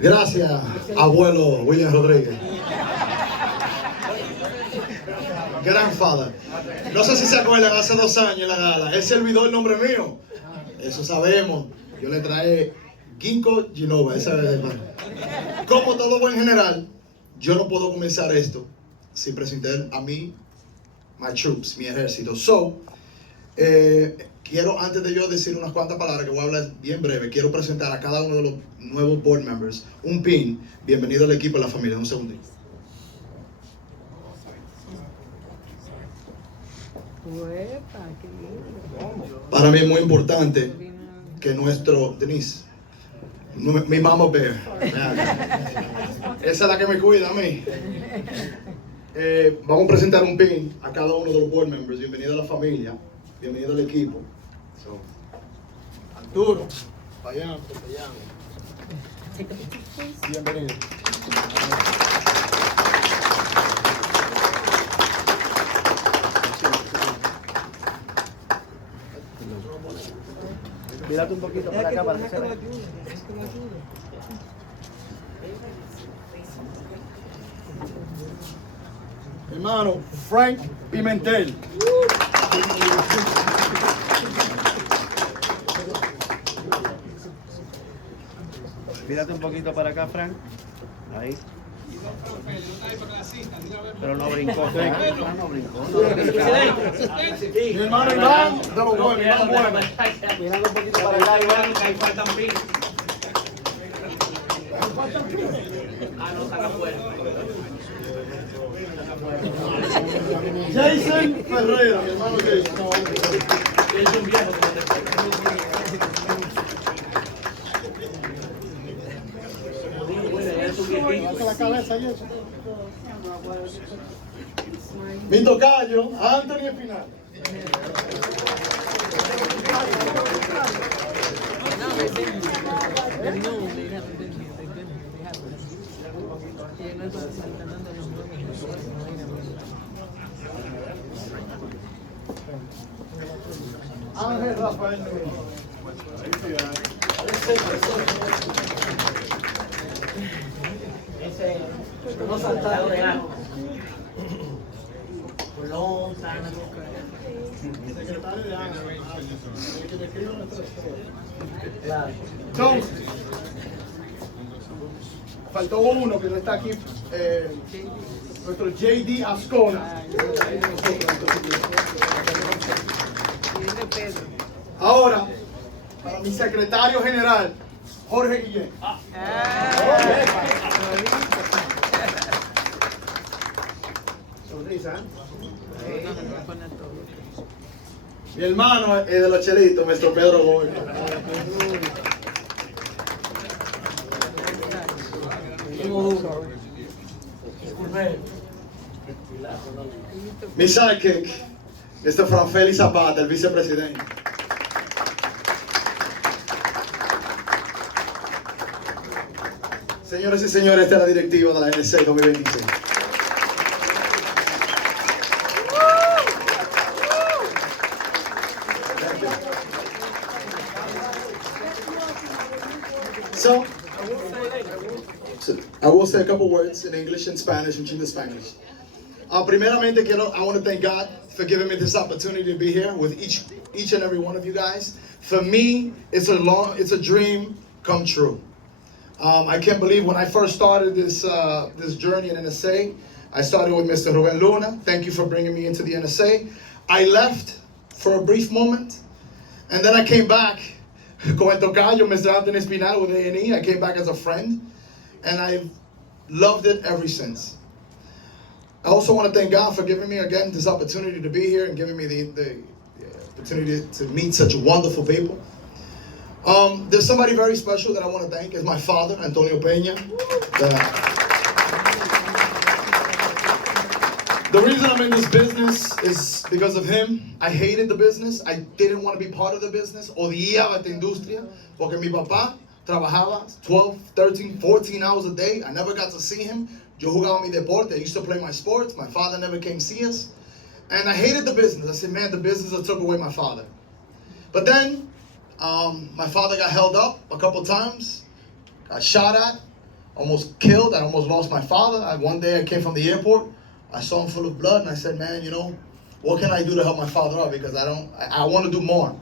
Gracias, abuelo William Rodríguez. Grandfather. No sé si se acuerdan, hace 2 años en la gala, él se olvidó el nombre mío. Eso sabemos. Yo le traje Ginkgo Genova, esa vez. Como todo buen general, yo no puedo comenzar esto sin presentar a mí, my troops, mi ejército. Quiero, antes de yo decir unas cuantas palabras, que voy a hablar bien breve, quiero presentar a cada uno de los nuevos board members un pin. Bienvenido al equipo de la familia. Un segundito. Para mí es muy importante que nuestro, Denise, mi mama bear, esa es la que me cuida a mí. Vamos a presentar un pin a cada uno de los board members. Bienvenido a la familia, bienvenido al equipo. Arturo, vayan, bienvenido. Mírate un poquito para acá para que se vea. Hermano Frank Pimentel. Mírate un poquito para acá, Frank. Ahí. Pero no brincó, no brincó. Mi hermano Iván, de los buenos, mi hermano bueno. Mirando un poquito para acá, Iván, que ahí faltan pin. Ah, no, están afuera. Jason Ferreira, mi hermano Jason. Es un viejo. La cabeza y eso. Mi tocayo, Anthony Espinal. Ángel Rafael. No saltado de algo. Colón, Sana, secretario de Ana, que me escribe nuestra historia. Claro. Entonces, faltó uno que no está aquí, nuestro JD Ascona. Ahora, para mi secretario general, Jorge Guillén. Sonrisa, ¿eh? Mi hermano de los chelitos, nuestro Pedro Goy. Mi sidekick, Mr. Franfeli Zapata, el vicepresidente. Señores y señores, esta es la directiva de la NC 2026. So, I will say a couple words in English and Spanish and Chino Spanish. Primeramente, I want to thank God for giving me this opportunity to be here with each and every one of you guys. For me, it's a dream come true. I can't believe when I first started this journey in NSA, I started with Mr. Ruben Luna. Thank you for bringing me into the NSA. I left for a brief moment, and then I came back con el tocayo, Mr. Anthony Espinal with A&E. I came back as a friend, and I've loved it ever since. I also want to thank God for giving me again this opportunity to be here and giving me the opportunity to meet such wonderful people. There's somebody very special that I want to thank. Is my father, Antonio Peña. The reason I'm in this business is because of him. I hated the business. I didn't want to be part of the business. Odiaba esta industria porque mi papá trabajaba 12, 13, 14 hours a day. I never got to see him. Yo jugaba mi deporte. I used to play my sports. My father never came see us. And I hated the business. I said, man, the business that took away my father. But then, my father got held up a couple times, got shot at, almost killed. I almost lost my father. One day I came from the airport. I saw him full of blood, and I said, man, you know, what can I do to help my father out? Because I want to do more.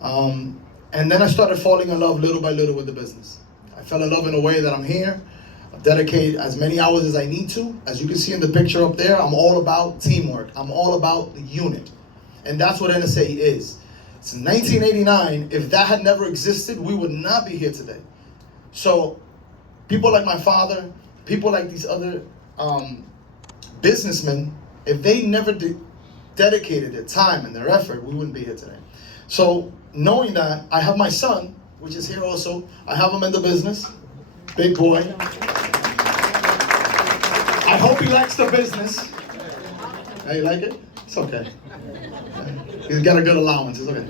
And then I started falling in love little by little with the business. I fell in love in a way that I'm here. I dedicate as many hours as I need to. As you can see in the picture up there, I'm all about teamwork. I'm all about the unit. And that's what NSA is. Since 1989, if that had never existed, we would not be here today. So people like my father, people like these other businessmen, if they never dedicated their time and their effort, we wouldn't be here today. So knowing that, I have my son, which is here also. I have him in the business. Big boy. I hope he likes the business. Hey, you like it? It's okay. He's got a good allowance. It's okay.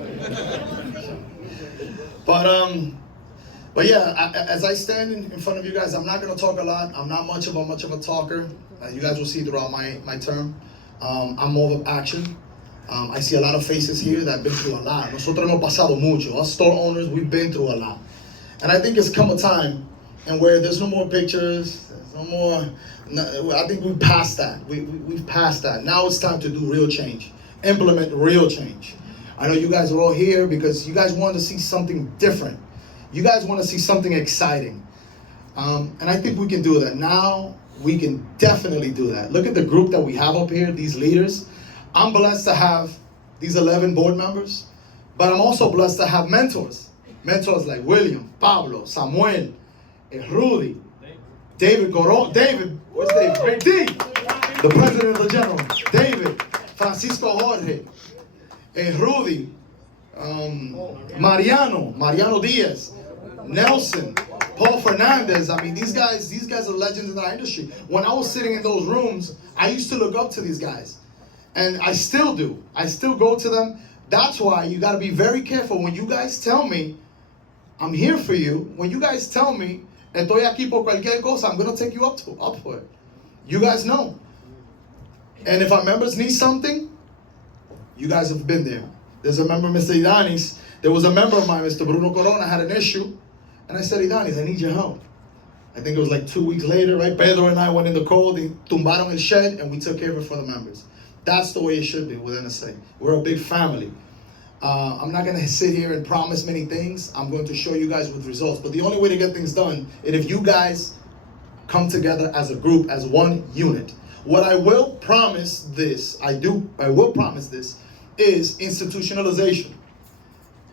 But yeah, as I stand in front of you guys, I'm not going to talk a lot. I'm not much of a talker. You guys will see throughout my term. I'm more of action. I see a lot of faces here that have been through a lot. Nosotros hemos pasado mucho. Us store owners, we've been through a lot. And I think it's come a time and where there's no more pictures, there's no more. I think we've passed that. We've passed that. Now it's time to do real change, implement real change. I know you guys are all here because you guys want to see something different. You guys want to see something exciting. And I think we can do that. Now we can definitely do that. Look at the group that we have up here, these leaders. I'm blessed to have these 11 board members, but I'm also blessed to have mentors. Mentors like William, Pablo, Samuel, Rudy, David Coron, David, what's David? Big D, the president of the general. David, Francisco Jorge, Rudy, Mariano Diaz, Nelson, Paul Fernandez. I mean, these guys are legends in our industry. When I was sitting in those rooms, I used to look up to these guys. And I still do. I still go to them. That's why you got to be very careful when you guys tell me, I'm here for you. When you guys tell me, estoy aquí por cualquier cosa, I'm going to take you up for it. You guys know. And if our members need something, you guys have been there. There's a member, Mr. Idanis. There was a member of mine, Mr. Bruno Corona, had an issue. And I said, Idanis, I need your help. I think it was like 2 weeks later, right? Pedro and I went in the cold, they tumbaron el shed, and we took care of it for the members. That's the way it should be with NSA. We're a big family. I'm not going to sit here and promise many things. I'm going to show you guys with results. But the only way to get things done is if you guys come together as a group, as one unit. What I will promise this, I will promise this, is institutionalization.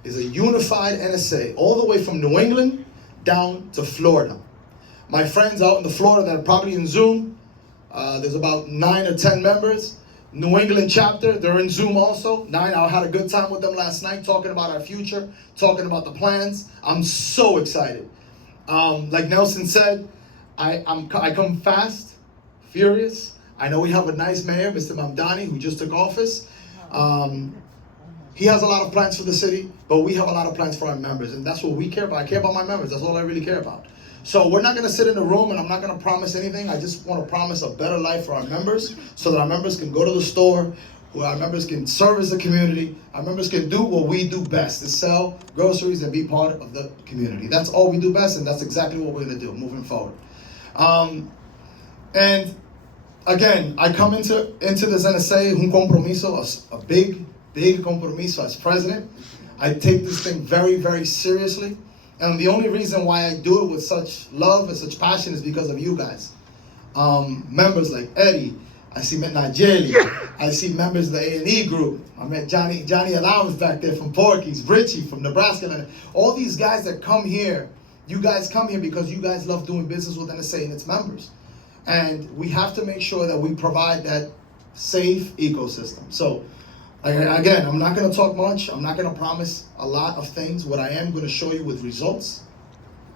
Is a unified NSA all the way from New England down to Florida. My friends out in the Florida that are probably in Zoom, there's about 9 or 10 members. New England chapter, they're in Zoom also. 9, I had a good time with them last night, talking about our future, talking about the plans. I'm so excited. Like Nelson said, I come fast, furious. I know we have a nice mayor, Mr. Mamdani, who just took office. He has a lot of plans for the city, but we have a lot of plans for our members, and that's what we care about. I care about my members. That's all I really care about. So we're not going to sit in a room, and I'm not going to promise anything. I just want to promise a better life for our members so that our members can go to the store, where our members can service the community. Our members can do what we do best, is sell groceries and be part of the community. That's all we do best, and that's exactly what we're going to do moving forward. And again, I come into this NSA, un compromiso, a big compromiso as president. I take this thing very, very seriously. And the only reason why I do it with such love and such passion is because of you guys. Members like Eddie, I see Nigeli, I see members of the A&E group. I met Jhonny Allowance back there from Porky's, Richie from Nebraska. All these guys that come here, you guys come here because you guys love doing business with NSA and its members. And we have to make sure that we provide that safe ecosystem. So, again, I'm not going to talk much. I'm not going to promise a lot of things. What I am going to show you with results.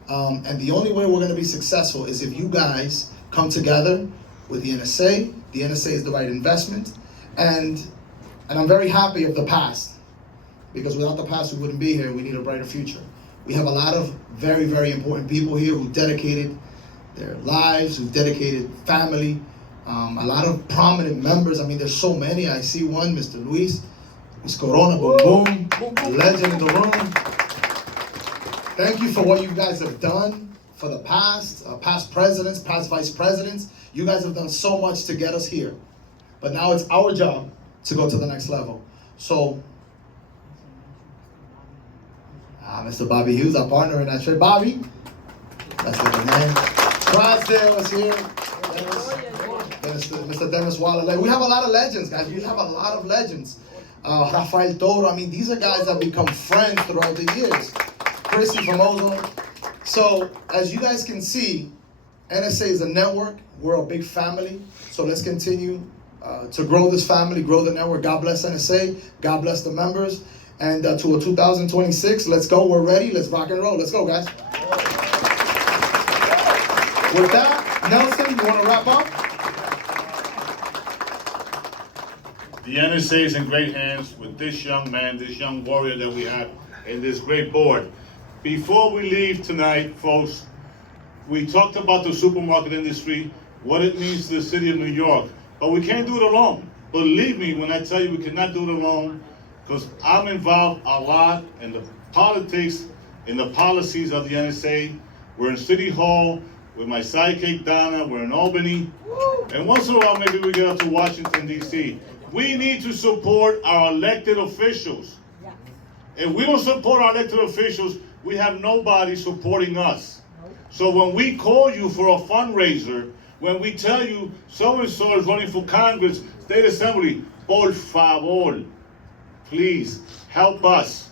And the only way we're going to be successful is if you guys come together with the NSA. The NSA is the right investment. And I'm very happy of the past. Because without the past, we wouldn't be here. We need a brighter future. We have a lot of very, very important people here who dedicated their lives, who dedicated family. A lot of prominent members. I mean, there's so many. I see one, Mr. Luis Corona, boom, boom, legend in the room. Thank you for what you guys have done for the past presidents, past vice presidents. You guys have done so much to get us here. But now it's our job to go to the next level. So, Mr. Bobby Hughes, our partner in that trip. Bobby, that's the name. Clydesdale is here. Mr. Dennis Waller. We have a lot of legends, guys. We have a lot of legends. Rafael Toro. I mean, these are guys that become friends throughout the years. Chrissy Famoso. So, as you guys can see, NSA is a network. We're a big family. So let's continue to grow this family, grow the network. God bless NSA. God bless the members. And to a 2026, let's go. We're ready. Let's rock and roll. Let's go, guys. With that, Nelson, you want to wrap up? The NSA is in great hands with this young man, this young warrior that we have, and this great board. Before we leave tonight, folks, we talked about the supermarket industry, what it means to the city of New York, but we can't do it alone. Believe me when I tell you we cannot do it alone, because I'm involved a lot in the politics, in the policies of the NSA. We're in City Hall with my sidekick Donna, we're in Albany, and once in a while maybe we get up to Washington, D.C. We need to support our elected officials. If we don't support our elected officials, we have nobody supporting us. So when we call you for a fundraiser, when we tell you so-and-so is running for Congress, State Assembly, por favor, please help us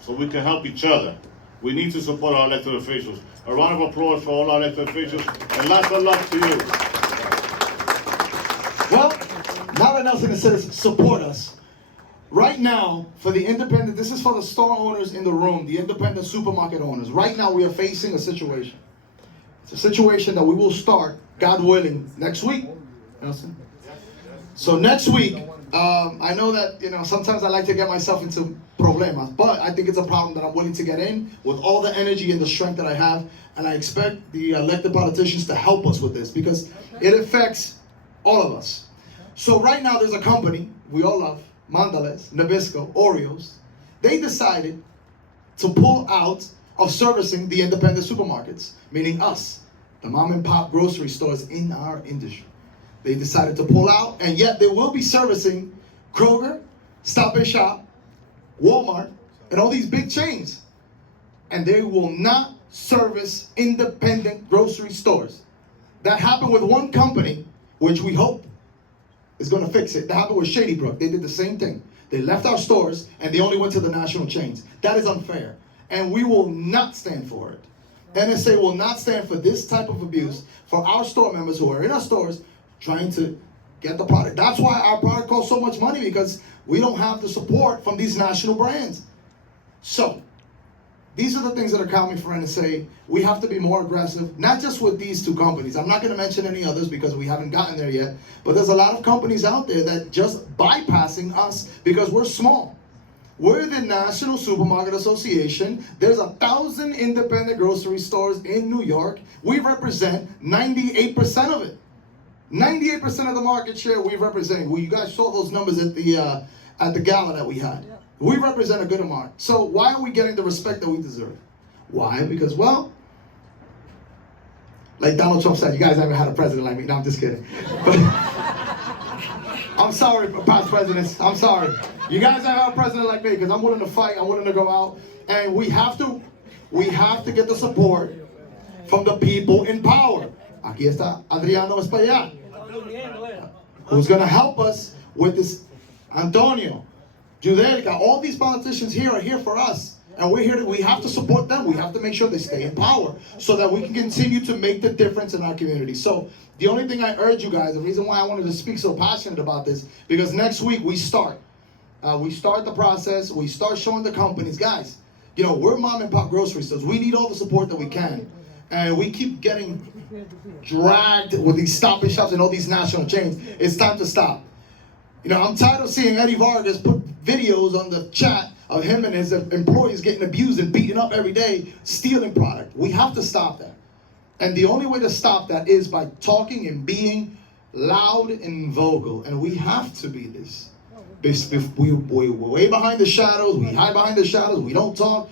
so we can help each other. We need to support our elected officials. A round of applause for all our elected officials, and lots of luck to you. Well, now that Nelson has said support us, right now, for the independent, this is for the store owners in the room, the independent supermarket owners. Right now, we are facing a situation. It's a situation that we will start, God willing, next week. Nelson? So next week, I know that, sometimes I like to get myself into problemas, but I think it's a problem that I'm willing to get in with all the energy and the strength that I have, and I expect the elected politicians to help us with this because it affects all of us. So right now there's a company we all love, Mandales, Nabisco, Oreos. They decided to pull out of servicing the independent supermarkets, meaning us, the mom and pop grocery stores in our industry. They decided to pull out, and yet they will be servicing Kroger, Stop and Shop, Walmart, and all these big chains. And they will not service independent grocery stores. That happened with one company, which we hope is going to fix it. That happened with Shady Brook. They did the same thing. They left our stores, and they only went to the national chains. That is unfair, and we will not stand for it. NSA will not stand for this type of abuse for our store members who are in our stores trying to get the product. That's why our product costs so much money, because we don't have the support from these national brands. So, these are the things that are coming for NSA. We have to be more aggressive, not just with these two companies. I'm not going to mention any others because we haven't gotten there yet. But there's a lot of companies out there that just bypassing us because we're small. We're the National Supermarket Association. There's 1,000 independent grocery stores in New York. We represent 98% of it. 98% of the market share we represent. Well, you guys saw those numbers at the gala that we had. We represent a good amount. So why are we getting the respect that we deserve? Why? Because, well, like Donald Trump said, you guys haven't had a president like me. No, I'm just kidding. But I'm sorry, past presidents. I'm sorry. You guys haven't had a president like me because I'm willing to fight. I'm willing to go out. And we have to get the support from the people in power. Aquí está Adriano Espaillat, who's going to help us with this. Antonio, Judelica, all these politicians here are here for us. And we have to support them. We have to make sure they stay in power so that we can continue to make the difference in our community. So the only thing I urge you guys, the reason why I wanted to speak so passionate about this, because next week we start the process. We start showing the companies, guys, we're mom and pop grocery stores. We need all the support that we can. And we keep getting dragged with these Stop and Shops and all these national chains. It's time to stop. I'm tired of seeing Eddie Vargas put videos on the chat of him and his employees getting abused and beaten up every day, stealing product. We have to stop that. And the only way to stop that is by talking and being loud and vocal. And we have to be this. We're way behind the shadows. We hide behind the shadows. We don't talk.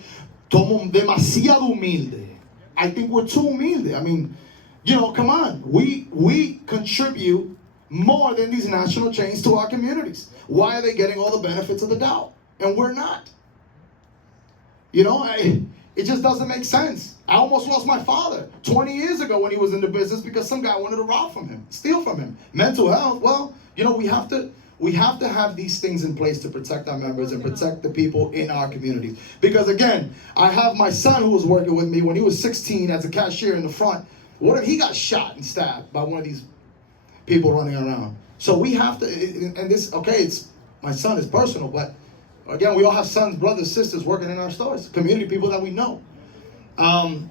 Somos demasiado humilde. I think we're too humilde. I mean, you know, come on. We contribute more than these national chains to our communities. Why are they getting all the benefits of the doubt? And we're not. You know, it just doesn't make sense. I almost lost my father 20 years ago when he was in the business because some guy wanted to rob from him, steal from him. Mental health, well, you know, we have to have these things in place to protect our members and protect the people in our communities. Because again, I have my son who was working with me when he was 16 as a cashier in the front. What if he got shot and stabbed by one of these people running around? So we have to, and this, okay, it's my son is personal, but again, we all have sons, brothers, sisters working in our stores, community people that we know.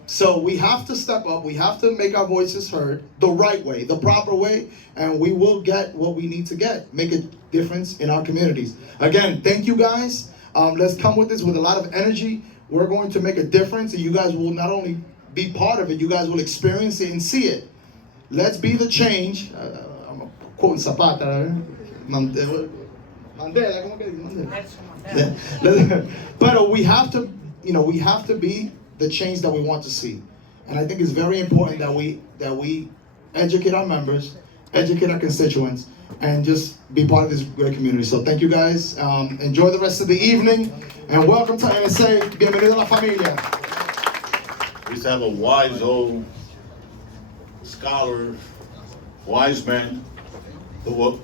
So we have to step up. We have to make our voices heard the right way, the proper way, and we will get what we need to get. Make a difference in our communities. Again, thank you guys. Let's come with this with a lot of energy. We're going to make a difference, and you guys will not only be part of it, you guys will experience it and see it. Let's be the change. I'm quoting Zapata. Mandela, ¿cómo que dice? Mandela. But we have to, you know, we have to be the change that we want to see. And I think it's very important that we educate our members, educate our constituents, and just be part of this great community. So thank you guys. Enjoy the rest of the evening, and welcome to NSA. Bienvenido a la familia. We used to have a wise old scholar, wise man, who will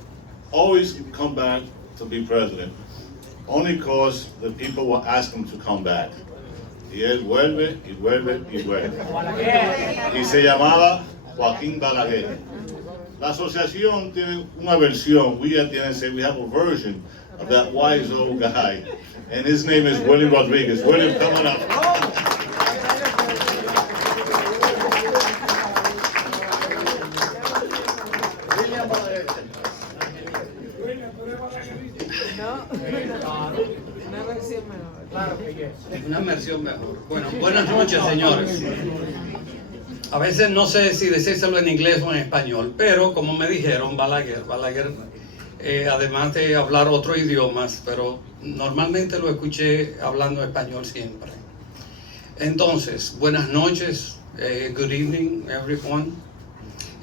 always come back to be president, only because the people will ask him to come back. Y él vuelve, y vuelve, y vuelve. Y se llamaba Joaquín Balaguer. La asociación tiene una versión, we have a version of that wise old guy, and his name is William Rodriguez. William, come on up. Una versión mejor. Bueno, buenas noches, señores. A veces no sé si decírselo en inglés o en español, pero como me dijeron, Balaguer, además de hablar otros idiomas, pero normalmente lo escuché hablando español siempre. Entonces, buenas noches, good evening, everyone.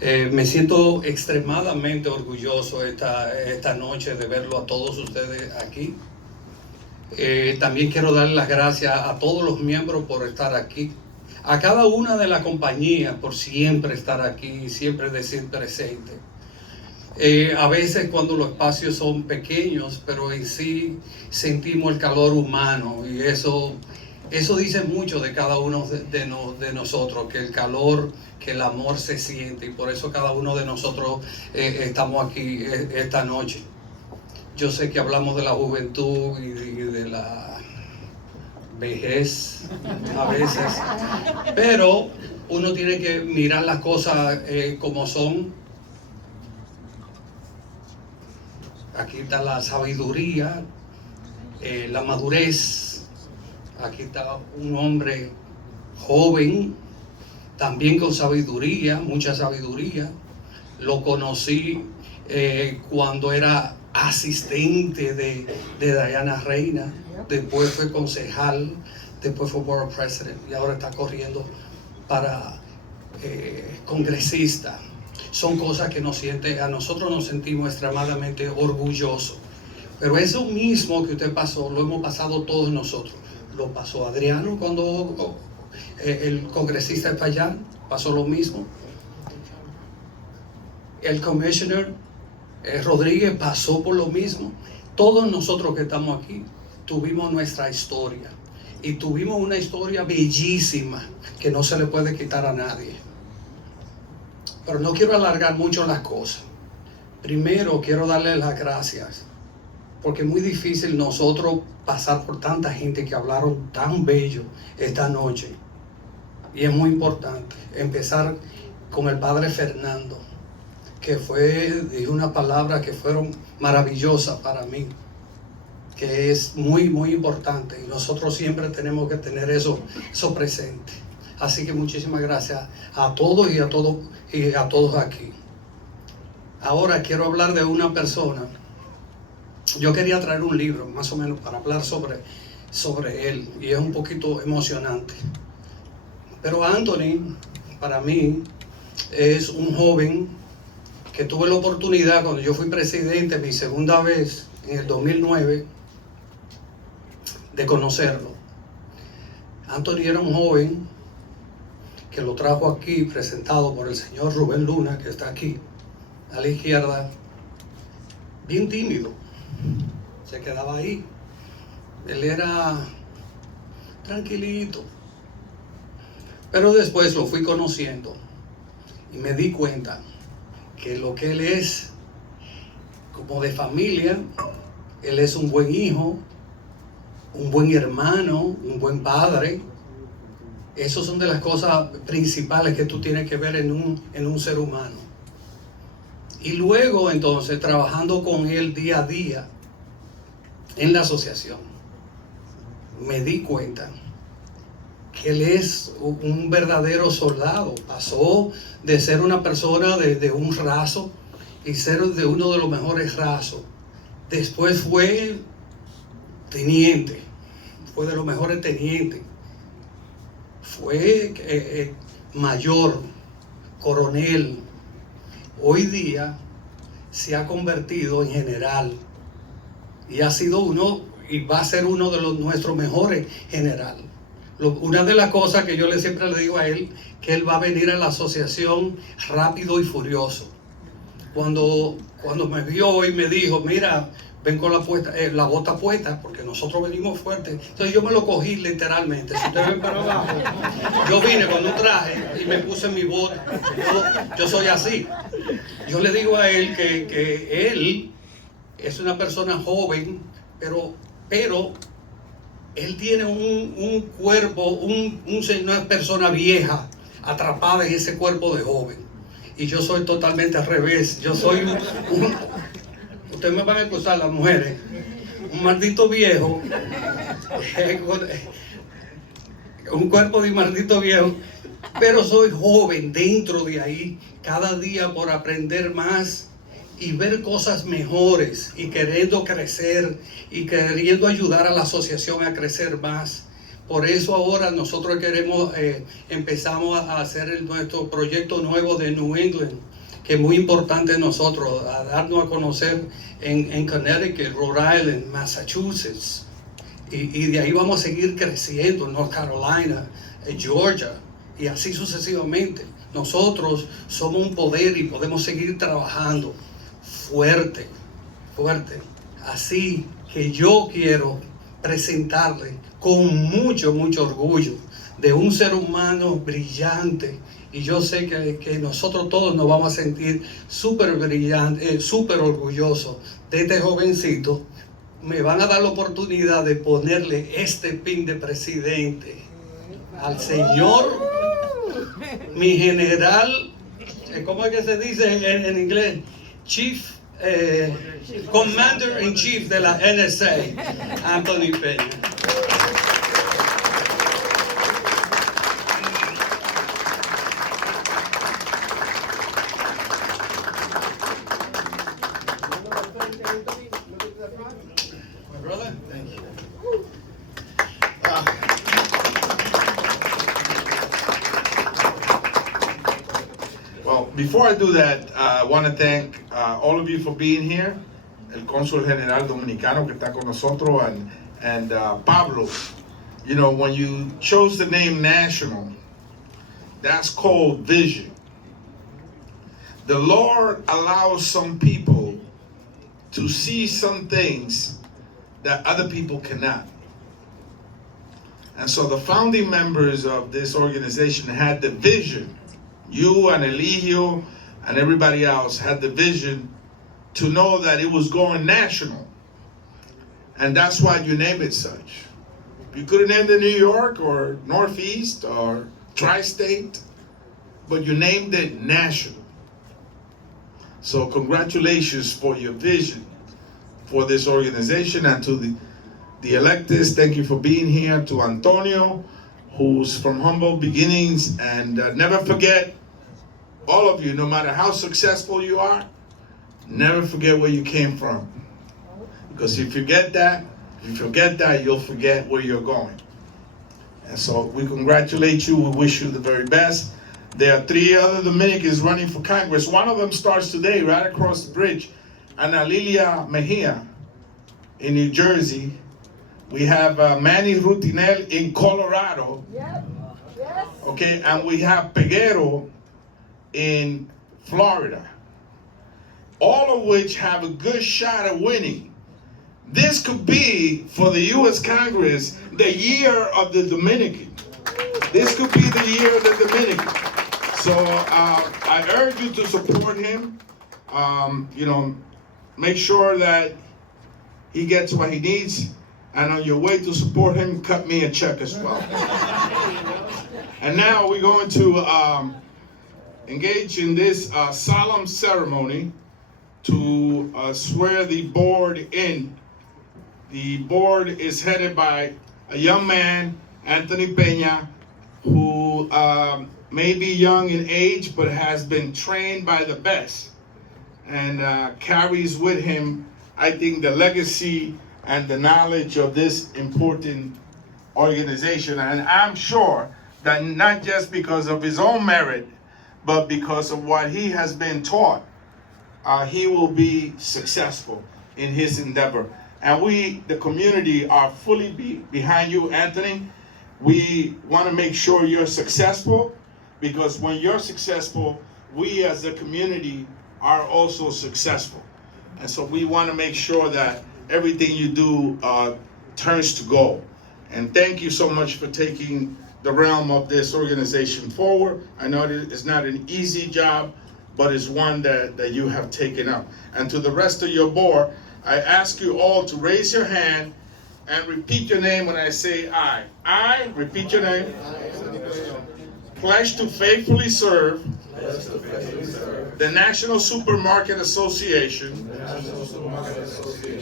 Me siento extremadamente orgulloso esta noche de verlo a todos ustedes aquí. También quiero dar las gracias a todos los miembros por estar aquí, a cada una de las compañías por siempre estar aquí, siempre decir presente. A veces cuando los espacios son pequeños, pero en sí sentimos el calor humano, y eso dice mucho de cada uno de nosotros, que el calor, que el amor se siente, y por eso cada uno de nosotros estamos aquí esta noche. Yo sé que hablamos de la juventud y de la vejez a veces, pero uno tiene que mirar las cosas como son. Aquí está la sabiduría, la madurez. Aquí está un hombre joven, también con sabiduría, mucha sabiduría. Lo conocí cuando era asistente de Diana Reina, después fue concejal, después fue Borough President y ahora está corriendo para congresista. Son cosas que a nosotros nos sentimos extremadamente orgullosos. Pero eso mismo que usted pasó, lo hemos pasado todos nosotros. Lo pasó Adriano cuando el congresista de Payán, pasó lo mismo. El commissioner Rodríguez pasó por lo mismo. Todos nosotros que estamos aquí tuvimos nuestra historia, y tuvimos una historia bellísima que no se le puede quitar a nadie. Pero no quiero alargar mucho las cosas. Primero quiero darle las gracias, porque es muy difícil nosotros pasar por tanta gente que hablaron tan bello esta noche, y es muy importante empezar con el padre Fernando, que dijo una palabra que fueron maravillosas para mí, que es muy, muy importante, y nosotros siempre tenemos que tener eso presente. Así que muchísimas gracias a todos y a todos aquí. Ahora quiero hablar de una persona. Yo quería traer un libro, más o menos, para hablar sobre él, y es un poquito emocionante. Pero Anthony, para mí, es un joven que tuve la oportunidad, cuando yo fui presidente mi segunda vez, en el 2009, de conocerlo. Anthony era un joven que lo trajo aquí, presentado por el señor Rubén Luna, que está aquí, a la izquierda, bien tímido. Se quedaba ahí. Él era tranquilito. Pero después lo fui conociendo y me di cuenta que lo que él es, como de familia, él es un buen hijo, un buen hermano, un buen padre. Esas son de las cosas principales que tú tienes que ver en un ser humano. Y luego, entonces, trabajando con él día a día en la asociación, me di cuenta que él es un verdadero soldado. Pasó de ser una persona de un raso y ser de uno de los mejores rasos. Después fue teniente, fue de los mejores tenientes. Fue mayor, coronel. Hoy día se ha convertido en general y ha sido uno y va a ser uno de nuestros mejores generales. Una de las cosas que yo siempre le digo a él, que él va a venir a la asociación rápido y furioso. Cuando me vio y me dijo, mira, ven con la bota puesta, porque nosotros venimos fuertes. Entonces yo me lo cogí literalmente. Si ustedes ven para abajo, yo vine con un traje y me puse mi bota. Yo soy así. Yo le digo a él que él es una persona joven, pero él tiene un cuerpo, una persona vieja atrapada en ese cuerpo de joven. Y yo soy totalmente al revés. Yo soy ustedes me van a excusar las mujeres, un maldito viejo, un cuerpo de maldito viejo, pero soy joven dentro de ahí, cada día por aprender más y ver cosas mejores y queriendo crecer y queriendo ayudar a la asociación a crecer más. Por eso ahora nosotros empezamos a hacer nuestro proyecto nuevo de New England, que es muy importante en nosotros, a darnos a conocer en Connecticut, Rhode Island, Massachusetts. Y de ahí vamos a seguir creciendo, North Carolina, Georgia, y así sucesivamente. Nosotros somos un poder y podemos seguir trabajando fuerte. Así que yo quiero presentarle con mucho orgullo de un ser humano brillante. Y yo sé que nosotros todos nos vamos a sentir súper brillantes, súper orgullosos de este jovencito. Me van a dar la oportunidad de ponerle este pin de presidente al señor, mi general, ¿cómo es que se dice en inglés? Chief, Commander in Chief de la NSA, Anthony Peña. Well, before I do that, I want to thank all of you for being here. El cónsul general dominicano que está con nosotros and Pablo. You know, when you chose the name national, that's called vision. The Lord allows some people to see some things that other people cannot. And so the founding members of this organization had the vision. You and Eligio and everybody else had the vision to know that it was going national. And that's why you name it such. You could have named it New York or Northeast or Tri-State, but you named it national. So congratulations for your vision for this organization, and to the electeds, thank you for being here. To Antonio, who's from humble beginnings, and never forget, all of you, no matter how successful you are, never forget where you came from. Because if you forget that, you'll forget where you're going. And so we congratulate you. We wish you the very best. There are 3 other Dominicans running for Congress. One of them starts today right across the bridge. Ana Lilia Mejia in New Jersey. We have Manny Rutinel in Colorado. Yep. Yes. Okay, and we have Peguero in Florida. All of which have a good shot at winning. This could be, for the U.S. Congress, the year of the Dominican. This could be the year of the Dominican. So I urge you to support him. Make sure that he gets what he needs. And on your way to support him, cut me a check as well. And now we're going to engage in this solemn ceremony to swear the board in. The board is headed by a young man, Anthony Peña, who may be young in age, but has been trained by the best and carries with him, I think, the legacy and the knowledge of this important organization. And I'm sure that not just because of his own merit, but because of what he has been taught, he will be successful in his endeavor. And we, the community, are fully behind you, Anthony. We want to make sure you're successful, because when you're successful, we as a community are also successful. And so we want to make sure that everything you do turns to gold. And thank you so much for taking the realm of this organization forward. I know it's not an easy job, but it's one that you have taken up. And to the rest of your board, I ask you all to raise your hand and repeat your name when I say I. I, repeat your name. Pledge to faithfully serve the National Supermarket Association,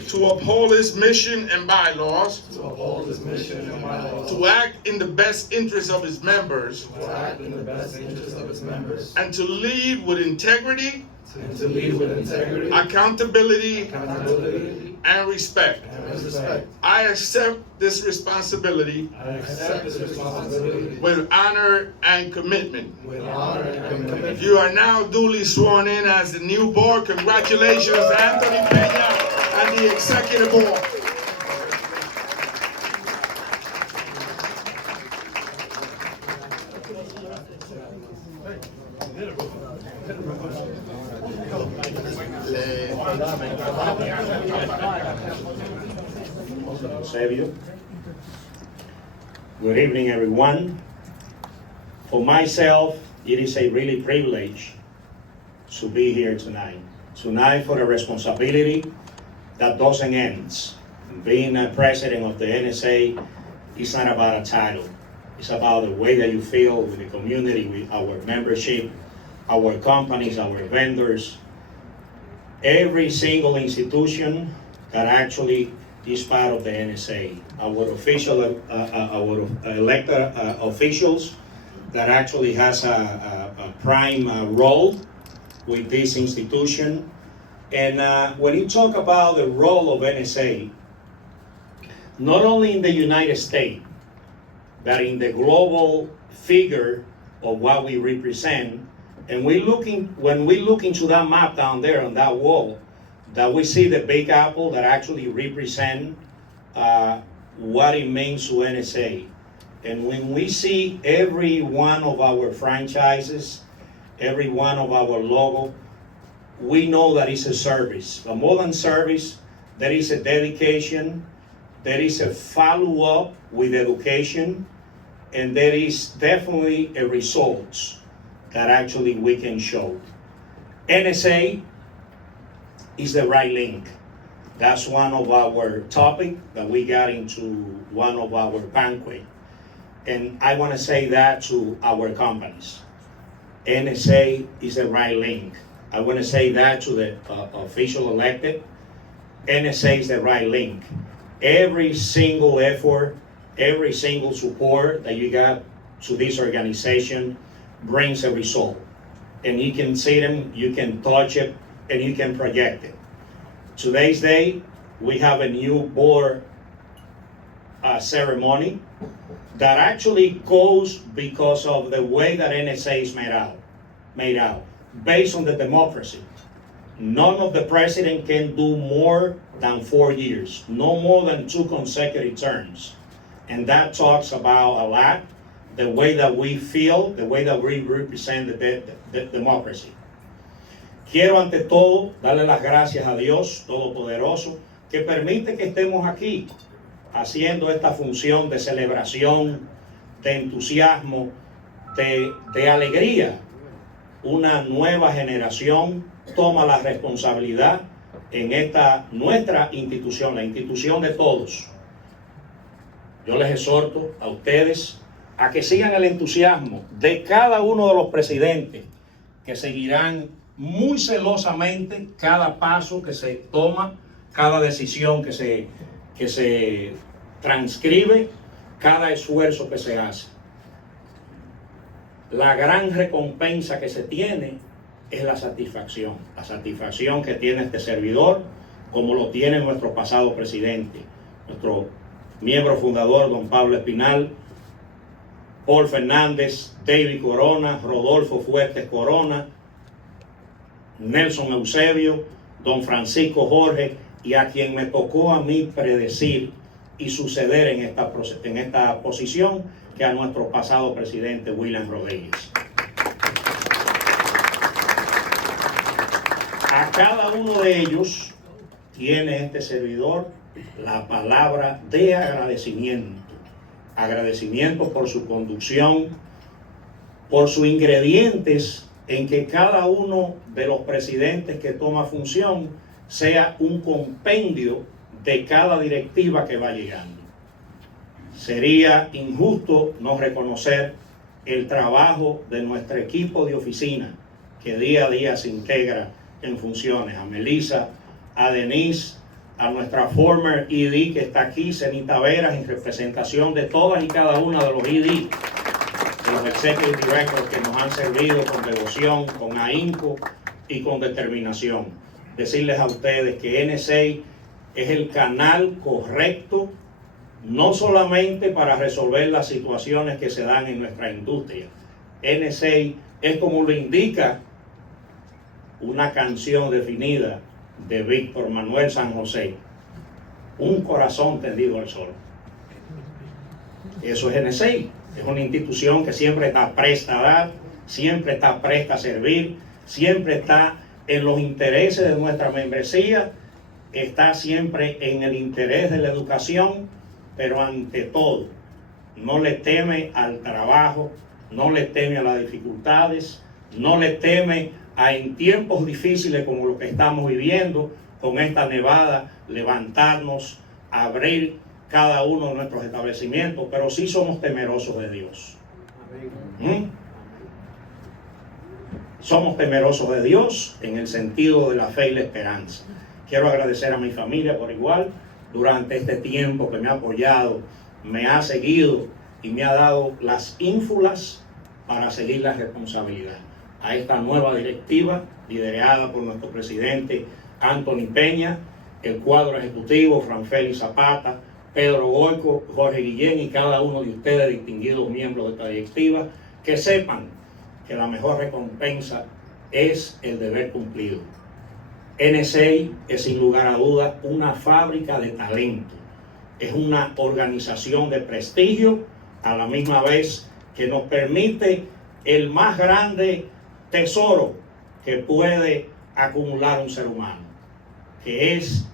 to uphold its mission and bylaws, to act in the best interest of its members, and to lead with integrity, accountability, and respect. I accept this responsibility with honor and commitment. You are now duly sworn in as the new board. Congratulations, Anthony Peña and the executive board. Eusebio. Good evening, everyone. For myself, it is a really privilege to be here tonight. Tonight for a responsibility that doesn't end. Being a president of the NSA is not about a title. It's about the way that you feel with the community, with our membership, our companies, our vendors, every single institution that actually is part of the NSA. Our official, our elected officials that actually has a prime role with this institution. And when you talk about the role of NSA, not only in the United States, but in the global figure of what we represent, and when we look into that map down there on that wall, that we see the Big Apple that actually represent what it means to NSA. And when we see every one of our franchises, every one of our logo, we know that it's a service. But more than service, there is a dedication, there is a follow-up with education, and there is definitely a results that actually we can show. NSA is the right link. That's one of our topic that we got into one of our banquet. And I want to say that to our companies. NSA is the right link. I want to say that to the official elected. NSA is the right link. Every single effort, every single support that you got to this organization brings a result. And you can see them, you can touch it, and you can project it. Today's day, we have a new board ceremony. that actually goes because of the way that NSA is made out, based on the democracy. None of the president can do more than 4 years, no more than 2 consecutive terms. And that talks about a lot, the way that we feel, the way that we represent the democracy. Quiero ante todo darle las gracias a Dios Todopoderoso que permite que estemos aquí haciendo esta función de celebración, de entusiasmo, de alegría. Una nueva generación toma la responsabilidad en esta nuestra institución, la institución de todos. Yo les exhorto a ustedes a que sigan el entusiasmo de cada uno de los presidentes, que seguirán muy celosamente cada paso que se toma, cada decisión que se transcribe, cada esfuerzo que se hace. La gran recompensa que se tiene es la satisfacción que tiene este servidor, como lo tiene nuestro pasado presidente, nuestro miembro fundador, don Pablo Espinal, Paul Fernández, David Corona, Rodolfo Fuertes Corona, Nelson Eusebio, don Francisco Jorge, y a quien me tocó a mí predecir y suceder en esta posición, que a nuestro pasado presidente William Rodríguez. A cada uno de ellos tiene este servidor la palabra de agradecimiento. Agradecimiento por su conducción, por sus ingredientes en que cada uno de los presidentes que toma función sea un compendio de cada directiva que va llegando. Sería injusto no reconocer el trabajo de nuestro equipo de oficina que día a día se integra en funciones. A Melissa, a Denise, a nuestra former ED que está aquí, Cenita Veras, en representación de todas y cada una de los ED, de los Executive Directors que nos han servido con devoción, con ahínco y con determinación. Decirles a ustedes que NSA es el canal correcto, no solamente para resolver las situaciones que se dan en nuestra industria. NSA es, como lo indica una canción definida de Víctor Manuel San José, un corazón tendido al sol. Eso es NSA, es una institución que siempre está presta a dar, siempre está presta a servir, siempre está en los intereses de nuestra membresía, está siempre en el interés de la educación, pero ante todo no le teme al trabajo, no le teme a las dificultades, no le teme a, en tiempos difíciles como los que estamos viviendo, con esta nevada, levantarnos, abrir cada uno de nuestros establecimientos, pero sí somos temerosos de Dios. Somos temerosos de Dios en el sentido de la fe y la esperanza. Quiero agradecer a mi familia por igual durante este tiempo que me ha apoyado, me ha seguido y me ha dado las ínfulas para seguir la responsabilidad. A esta nueva directiva, liderada por nuestro presidente Anthony Peña, el cuadro ejecutivo, Franfeli Zapata, Pedro Goico, Jorge Guillén y cada uno de ustedes, distinguidos miembros de esta directiva, que sepan que la mejor recompensa es el deber cumplido. NSA es sin lugar a dudas una fábrica de talento, es una organización de prestigio, a la misma vez que nos permite el más grande tesoro que puede acumular un ser humano, que es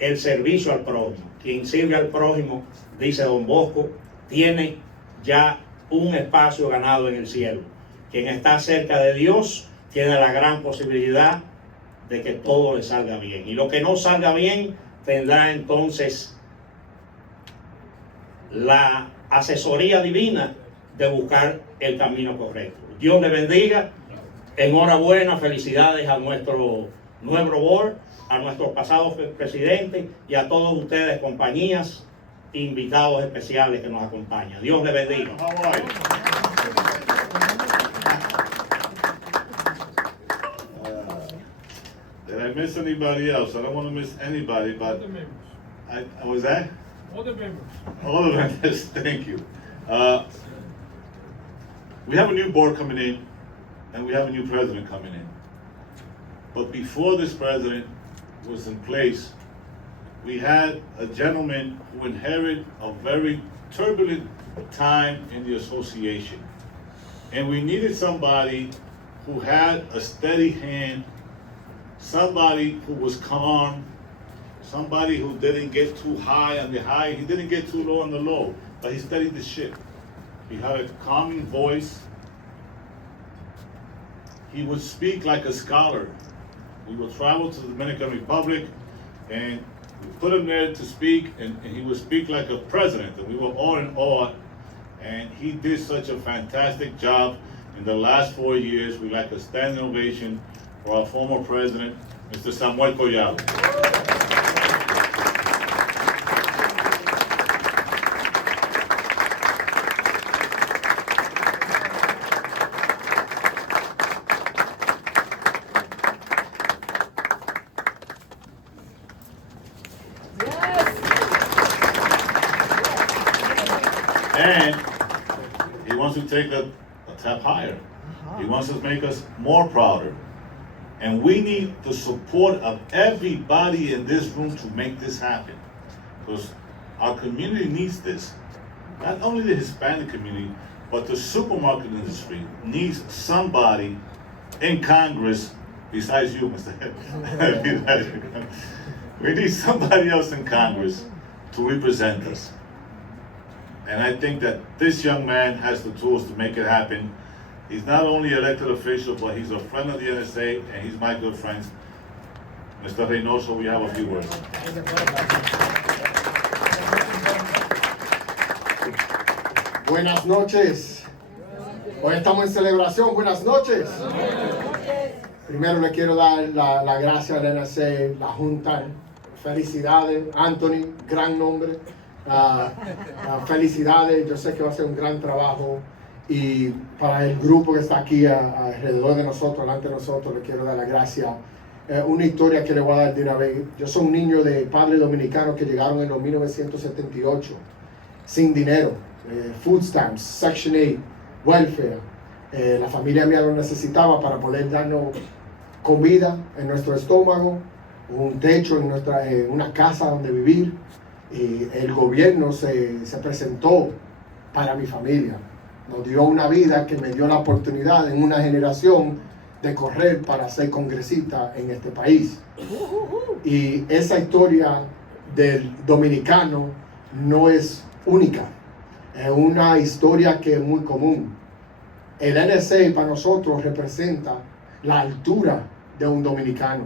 el servicio al prójimo. Quien sirve al prójimo, dice don Bosco, tiene ya un espacio ganado en el cielo. Quien está cerca de Dios tiene la gran posibilidad de que todo le salga bien. Y lo que no salga bien tendrá entonces la asesoría divina de buscar el camino correcto. Dios le bendiga. Enhorabuena, felicidades a nuestro nuevo board, a nuestros pasados presidentes y a todos ustedes, compañías, invitados especiales que nos acompañan. Dios le bendiga. Did I miss anybody else? I don't want to miss anybody, but All the members. was that? All the members. All the members, thank you. We have a new board coming in, and we have a new president coming in. But before this president was in place, we had a gentleman who inherited a very turbulent time in the association. And we needed somebody who had a steady hand, somebody who was calm, somebody who didn't get too high on the high, he didn't get too low on the low, but he steadied the ship. He had a calming voice. He would speak like a scholar. We would travel to the Dominican Republic and we put him there to speak, and he would speak like a president, and we were all in awe. And he did such a fantastic job in the last 4 years. We'd like a standing ovation for our former president, Mr. Samuel Collado. And he wants to take a step higher. He wants to make us more prouder. And we need the support of everybody in this room to make this happen. Because our community needs this. Not only the Hispanic community, but the supermarket industry needs somebody in Congress besides you, Mr. Head. We need somebody else in Congress to represent us. And I think that this young man has the tools to make it happen. He's not only elected official, but he's a friend of the NSA, and he's my good friend. Mr. Reynoso, we have a few words. Buenas noches. Hoy estamos en celebración. Buenas noches. Primero le quiero dar la gracia al NSA, la Junta. Felicidades, Anthony, gran nombre. Felicidades, yo sé que va a ser un gran trabajo, y para el grupo que está aquí alrededor de nosotros, delante de nosotros, le quiero dar la gracia. Una historia que le voy a dar de una vez. Yo soy un niño de padres dominicanos que llegaron en los 1978 sin dinero, food stamps, Section 8, welfare. La familia mía lo necesitaba para poder darnos comida en nuestro estómago, un techo en una casa donde vivir. Y el gobierno se presentó para mi familia. Nos dio una vida que me dio la oportunidad en una generación de correr para ser congresista en este país. Y esa historia del dominicano no es única. Es una historia que es muy común. El NSA para nosotros representa la altura de un dominicano,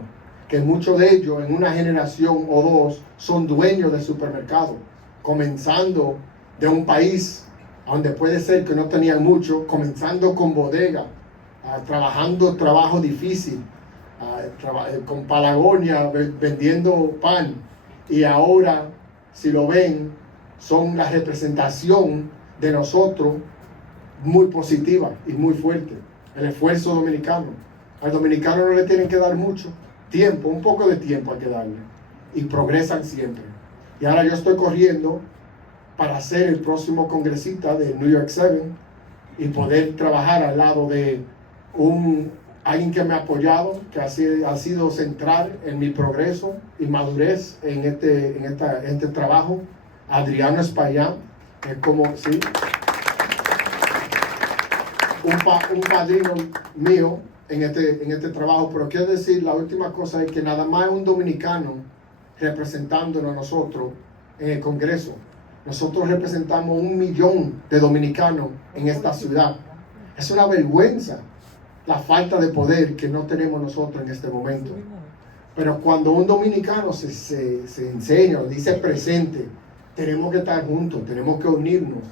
que muchos de ellos en una generación o dos son dueños de supermercados, comenzando de un país donde puede ser que no tenían mucho, comenzando con bodega, trabajando trabajo difícil, con Patagonia, vendiendo pan, y ahora, si lo ven, son la representación de nosotros muy positiva y muy fuerte. El esfuerzo dominicano. Al dominicano no le tienen que dar mucho tiempo, un poco de tiempo hay que darle, y progresan siempre. Y ahora yo estoy corriendo para ser el próximo congresista de New York 7 y poder trabajar al lado de alguien que me ha apoyado, que ha sido central en mi progreso y madurez en este trabajo, Adriano Espaillán, es como, sí, un padrino mío en este trabajo. Pero quiero decir, la última cosa es que nada más un dominicano representándonos a nosotros en el Congreso. Nosotros representamos 1 millón de dominicanos en esta ciudad. Es una vergüenza la falta de poder que no tenemos nosotros en este momento. Pero cuando un dominicano se enseña, dice presente, tenemos que estar juntos, tenemos que unirnos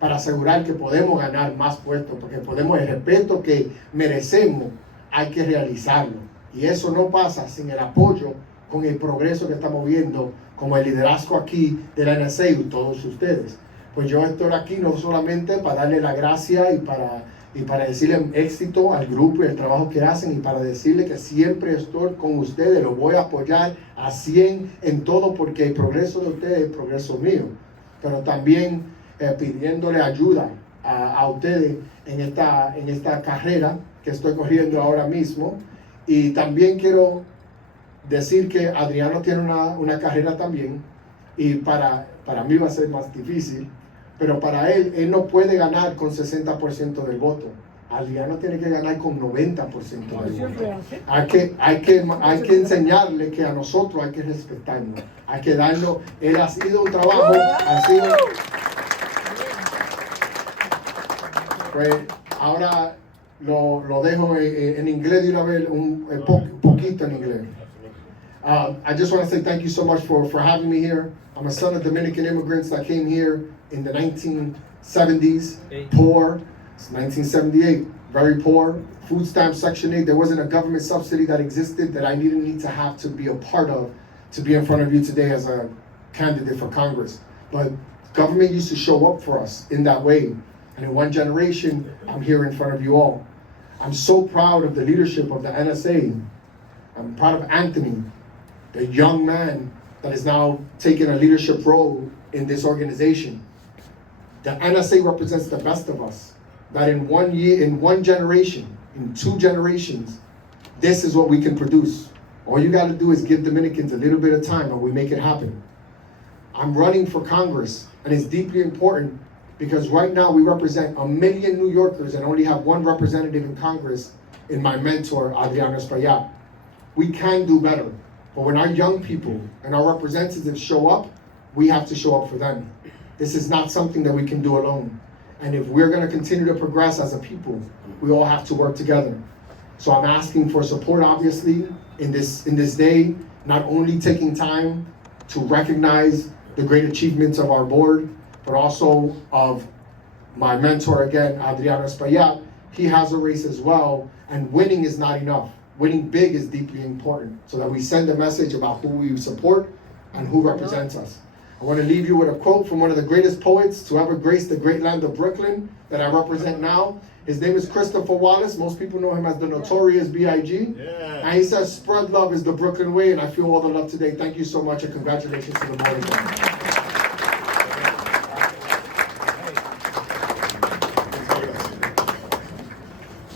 para asegurar que podemos ganar más puestos, porque podemos, el respeto que merecemos, hay que realizarlo. Y eso no pasa sin el apoyo, con el progreso que estamos viendo, como el liderazgo aquí de la NSA y todos ustedes. Pues yo estoy aquí no solamente para darle la gracia y para decirle éxito al grupo y el trabajo que hacen, y para decirle que siempre estoy con ustedes, los voy a apoyar a 100 en todo, porque el progreso de ustedes es el progreso mío. Pero también pidiéndole ayuda a ustedes en esta carrera que estoy corriendo ahora mismo. Y también quiero decir que Adriano tiene una carrera también, y para mí va a ser más difícil, pero para él no puede ganar con 60% del voto. Adriano tiene que ganar con 90% del voto. Hay que enseñarle que a nosotros hay que respetarnos, hay que darnos. Él ha sido un trabajo, pues ahora lo dejo en inglés de una vez, poquito en inglés. I just want to say thank you so much for having me here. I'm a son of Dominican immigrants that came here in the 1970s, poor. It's 1978, very poor. Food stamp Section 8. There wasn't a government subsidy that existed that I didn't need to have to be a part of to be in front of you today as a candidate for Congress. But government used to show up for us in that way. And in one generation, I'm here in front of you all. I'm so proud of the leadership of the NSA. I'm proud of Anthony, the young man that is now taking a leadership role in this organization. The NSA represents the best of us. That in 1 year, in one generation, in 2 generations, this is what we can produce. All you got to do is give Dominicans a little bit of time and we make it happen. I'm running for Congress, and it's deeply important because right now we represent 1 million New Yorkers and only have 1 representative in Congress in my mentor, Adriano Espaillat. We can do better, but when our young people and our representatives show up, we have to show up for them. This is not something that we can do alone. And if we're going to continue to progress as a people, we all have to work together. So I'm asking for support, obviously, in this day, not only taking time to recognize the great achievements of our board, but also of my mentor again, Adriano Espaillat. He has a race as well, and winning is not enough. Winning big is deeply important so that we send a message about who we support and who represents us. I want to leave you with a quote from one of the greatest poets to ever grace the great land of Brooklyn that I represent now. His name is Christopher Wallace. Most people know him as the Notorious B.I.G. Yeah. And he says, spread love is the Brooklyn way, and I feel all the love today. Thank you so much, and congratulations to the board.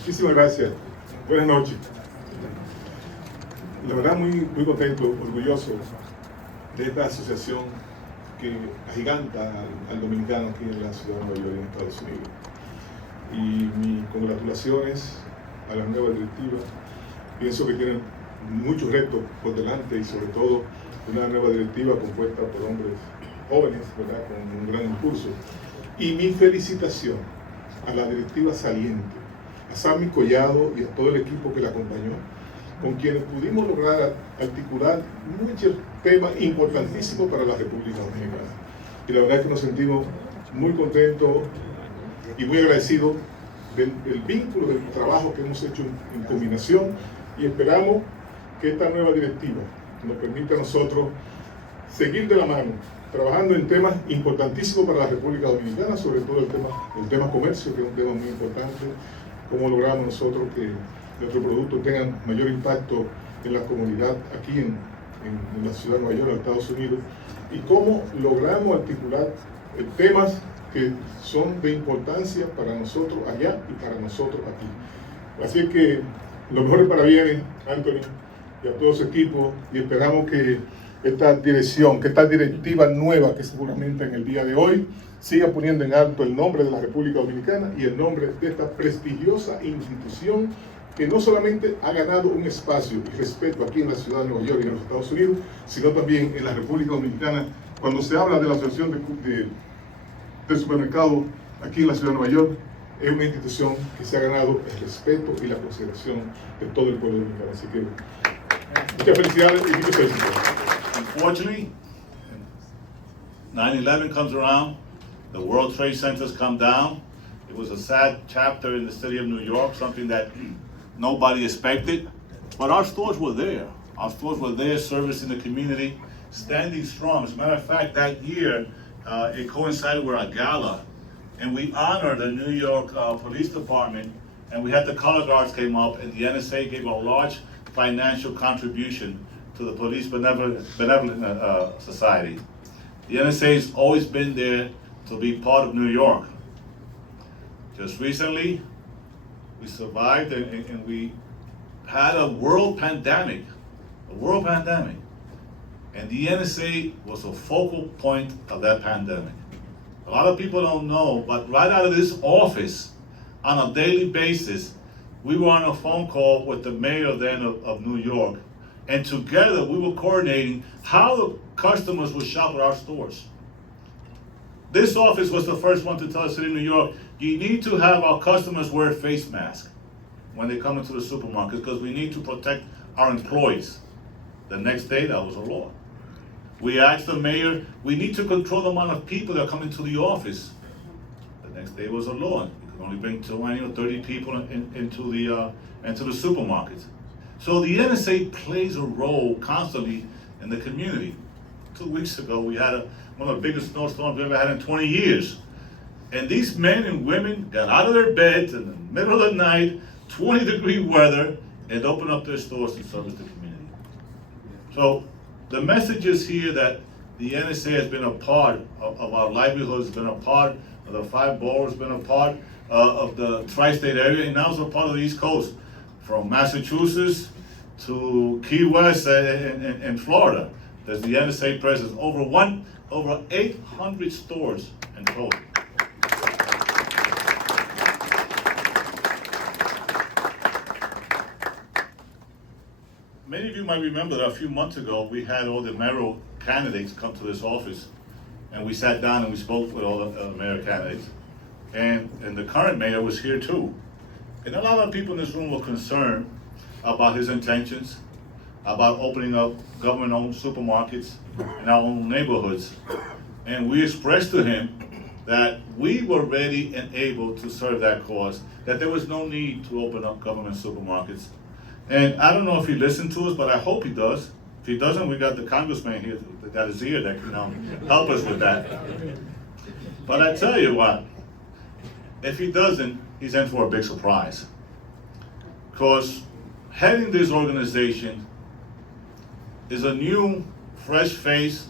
Muchísimas gracias. Buenas noches. La verdad muy contento, orgulloso de esta asociación que agiganta al dominicano aquí en la ciudad de Nueva York, en Estados Unidos. Y mis congratulaciones a la nueva directiva. Pienso que tienen muchos retos por delante y sobre todo una nueva directiva compuesta por hombres jóvenes, ¿verdad?, con un gran impulso. Y mi felicitación a la directiva saliente, a Sammy Collado y a todo el equipo que la acompañó, con quienes pudimos lograr articular muchos temas importantísimos para la República Dominicana. Y la verdad es que nos sentimos muy contentos y muy agradecidos del vínculo, del trabajo que hemos hecho en combinación, y esperamos que esta nueva directiva nos permita a nosotros seguir de la mano, trabajando en temas importantísimos para la República Dominicana, sobre todo el tema comercio, que es un tema muy importante, cómo logramos nosotros que nuestros productos tengan mayor impacto en la comunidad aquí en la ciudad de Nueva York, en Estados Unidos, y cómo logramos articular temas que son de importancia para nosotros allá y para nosotros aquí. Así es que lo mejor es para bien, Anthony, y a todo su equipo, y esperamos que esta dirección, que esta directiva nueva que seguramente en el día de hoy siga poniendo en alto el nombre de la República Dominicana y el nombre de esta prestigiosa institución que no solamente ha ganado un espacio y respeto aquí en la ciudad de Nueva York y en los Estados Unidos, sino también en la República Dominicana. Cuando se habla de la Asociación de Supermercados aquí en la ciudad de Nueva York, es una institución que se ha ganado el respeto y la consideración de todo el pueblo dominicano. Así que muchas felicidades y muchos éxitos. Unfortunately, 9/11 comes around, the World Trade Centers come down. It was a sad chapter in the city of New York, something that nobody expected, but our stores were there. Our stores were there servicing the community, standing strong. As a matter of fact, that year, it coincided with a gala, and we honored the New York Police Department, and we had the color guards came up, and the NSA gave a large financial contribution to the Police Benevolent Society. The NSA has always been there to be part of New York. Just recently, we survived and we had a world pandemic, and the NSA was a focal point of that pandemic. A lot of people don't know, but right out of this office, on a daily basis, we were on a phone call with the mayor then of New York, and together we were coordinating how the customers would shop at our stores. This office was the first one to tell the city of New York, you need to have our customers wear face masks when they come into the supermarkets because we need to protect our employees. The next day, that was a law. We asked the mayor, we need to control the amount of people that come into the office. The next day was a law. You could only bring 20 or 30 people into the supermarkets. So the NSA plays a role constantly in the community. 2 weeks ago, we had one of the biggest snowstorms we ever had in 20 years. And these men and women got out of their beds in the middle of the night, 20-degree weather, and opened up their stores to service the community. So the message is here that the NSA has been a part of our livelihoods, been a part of the 5 boroughs, been a part of the tri-state area, and now it's a part of the East Coast, from Massachusetts to Key West and Florida. There's the NSA presence, over 800 stores in total. Many of you might remember that a few months ago, we had all the mayoral candidates come to this office, and we sat down and we spoke with all the mayor candidates. And the current mayor was here too. And a lot of people in this room were concerned about his intentions, about opening up government-owned supermarkets in our own neighborhoods. And we expressed to him that we were ready and able to serve that cause, that there was no need to open up government supermarkets. And I don't know if he listened to us, but I hope he does. If he doesn't, we got the congressman here that got his ear that can help us with that. But I tell you what, if he doesn't, he's in for a big surprise. Because heading this organization is a new, fresh face,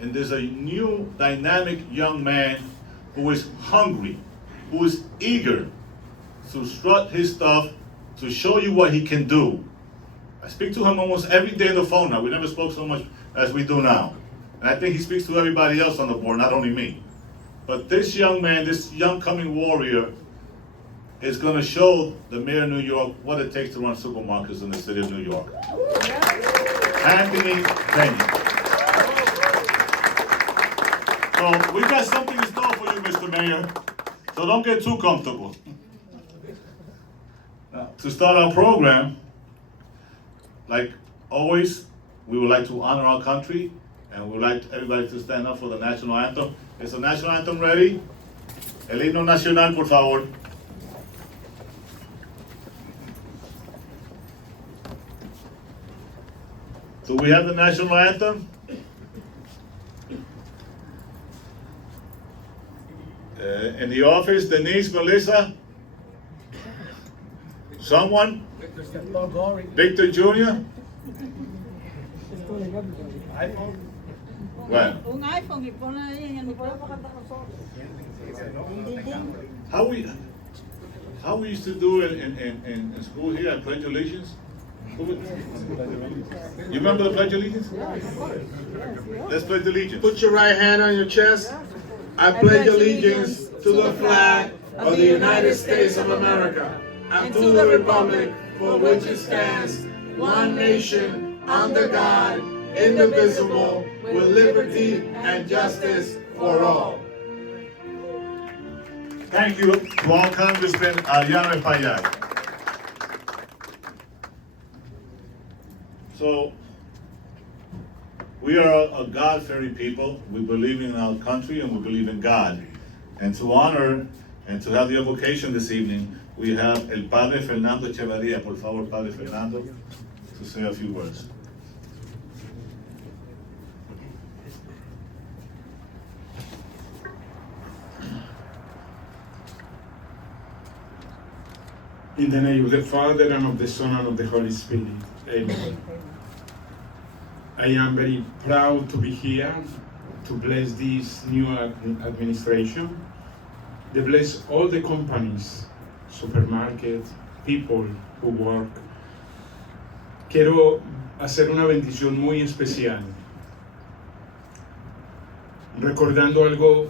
and there's a new, dynamic young man who is hungry, who is eager to strut his stuff, to show you what he can do. I speak to him almost every day on the phone now. We never spoke so much as we do now. And I think he speaks to everybody else on the board, not only me. But this young man, this young coming warrior, is going to show the mayor of New York what it takes to run supermarkets in the city of New York. Anthony Peña. So we got something in store for you, Mr. Mayor. So don't get too comfortable. Now, to start our program, like always, we would like to honor our country, and we would like everybody to stand up for the national anthem. Is the national anthem ready? El himno nacional, por favor. Do we have the national anthem? In the office, Denise, Melissa? Someone? Victor Jr.? Bueno. Un iPhone y pone ahí en el micrófono. How we used to do it in school here at Pledge Allegiance? You remember the Pledge Allegiance? Let's pledge allegiance. Put your right hand on your chest. I pledge allegiance to the flag of the United States of America and to the republic for which it stands, one nation, under God, indivisible, with liberty and justice for all. Thank you to all Congressman Ariano Espaillat. So, we are a God-fearing people. We believe in our country and we believe in God. And to honor and to have the evocation this evening, we have El Padre Fernando Echeverría. Por favor, Padre Fernando, to say a few words. In the name of the Father, and of the Son, and of the Holy Spirit. Amen. I am very proud to be here to bless this new administration. They bless all the companies, supermarket, people who work. Quiero hacer una bendición muy especial, recordando algo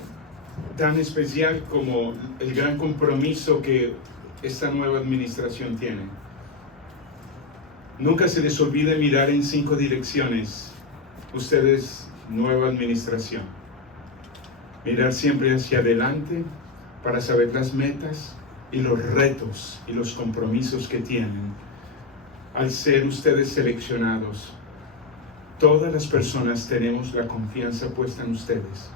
tan especial como el gran compromiso que esta nueva administración tiene. Nunca se les olvide mirar en 5 direcciones. Ustedes, nueva administración. Mirar siempre hacia adelante para saber las metas y los retos y los compromisos que tienen. Al ser ustedes seleccionados, todas las personas tenemos la confianza puesta en ustedes.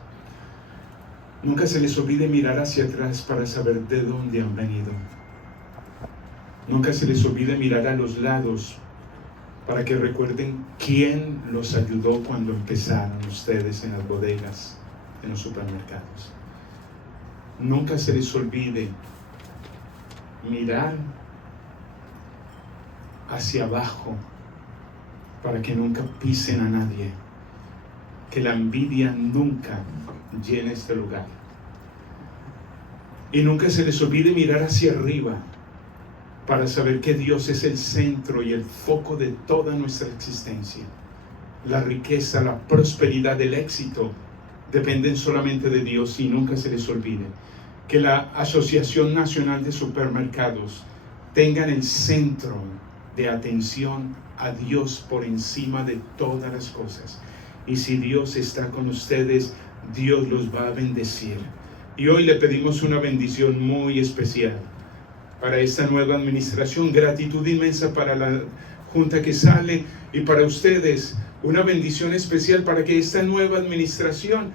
Nunca se les olvide mirar hacia atrás para saber de dónde han venido. Nunca se les olvide mirar a los lados para que recuerden quién los ayudó cuando empezaron ustedes en las bodegas, en los supermercados. Nunca se les olvide mirar hacia abajo para que nunca pisen a nadie, que la envidia nunca llene este lugar. Y nunca se les olvide mirar hacia arriba para saber que Dios es el centro y el foco de toda nuestra existencia. La riqueza, la prosperidad, el éxito dependen solamente de Dios, y nunca se les olvide que la Asociación Nacional de Supermercados tengan el centro de atención a Dios por encima de todas las cosas. Y si Dios está con ustedes, Dios los va a bendecir. Y hoy le pedimos una bendición muy especial para esta nueva administración. Gratitud inmensa para la junta que sale y para ustedes. Una bendición especial para que esta nueva administración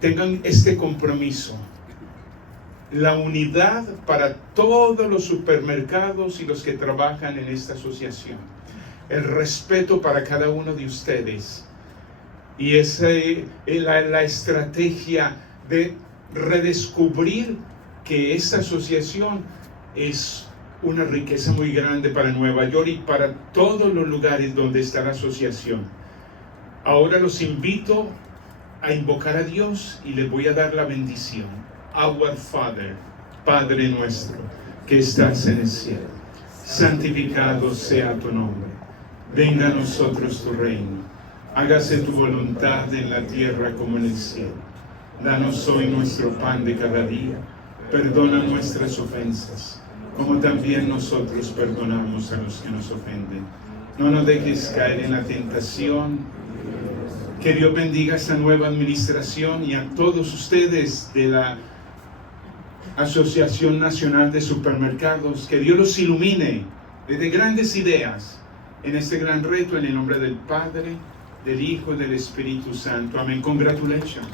tengan este compromiso. La unidad para todos los supermercados y los que trabajan en esta asociación. El respeto para cada uno de ustedes. Y la estrategia de redescubrir que esta asociación es una riqueza muy grande para Nueva York y para todos los lugares donde está la asociación. Ahora los invito a invocar a Dios y les voy a dar la bendición. Our Father, Padre nuestro, que estás en el cielo, santificado sea tu nombre. Venga a nosotros tu reino. Hágase tu voluntad en la tierra como en el cielo. Danos hoy nuestro pan de cada día. Perdona nuestras ofensas, como también nosotros perdonamos a los que nos ofenden. No nos dejes caer en la tentación. Que Dios bendiga a esta nueva administración y a todos ustedes de la Asociación Nacional de Supermercados. Que Dios los ilumine de grandes ideas en este gran reto, en el nombre del Padre, del Hijo y del Espíritu Santo. Amén. Congratulations.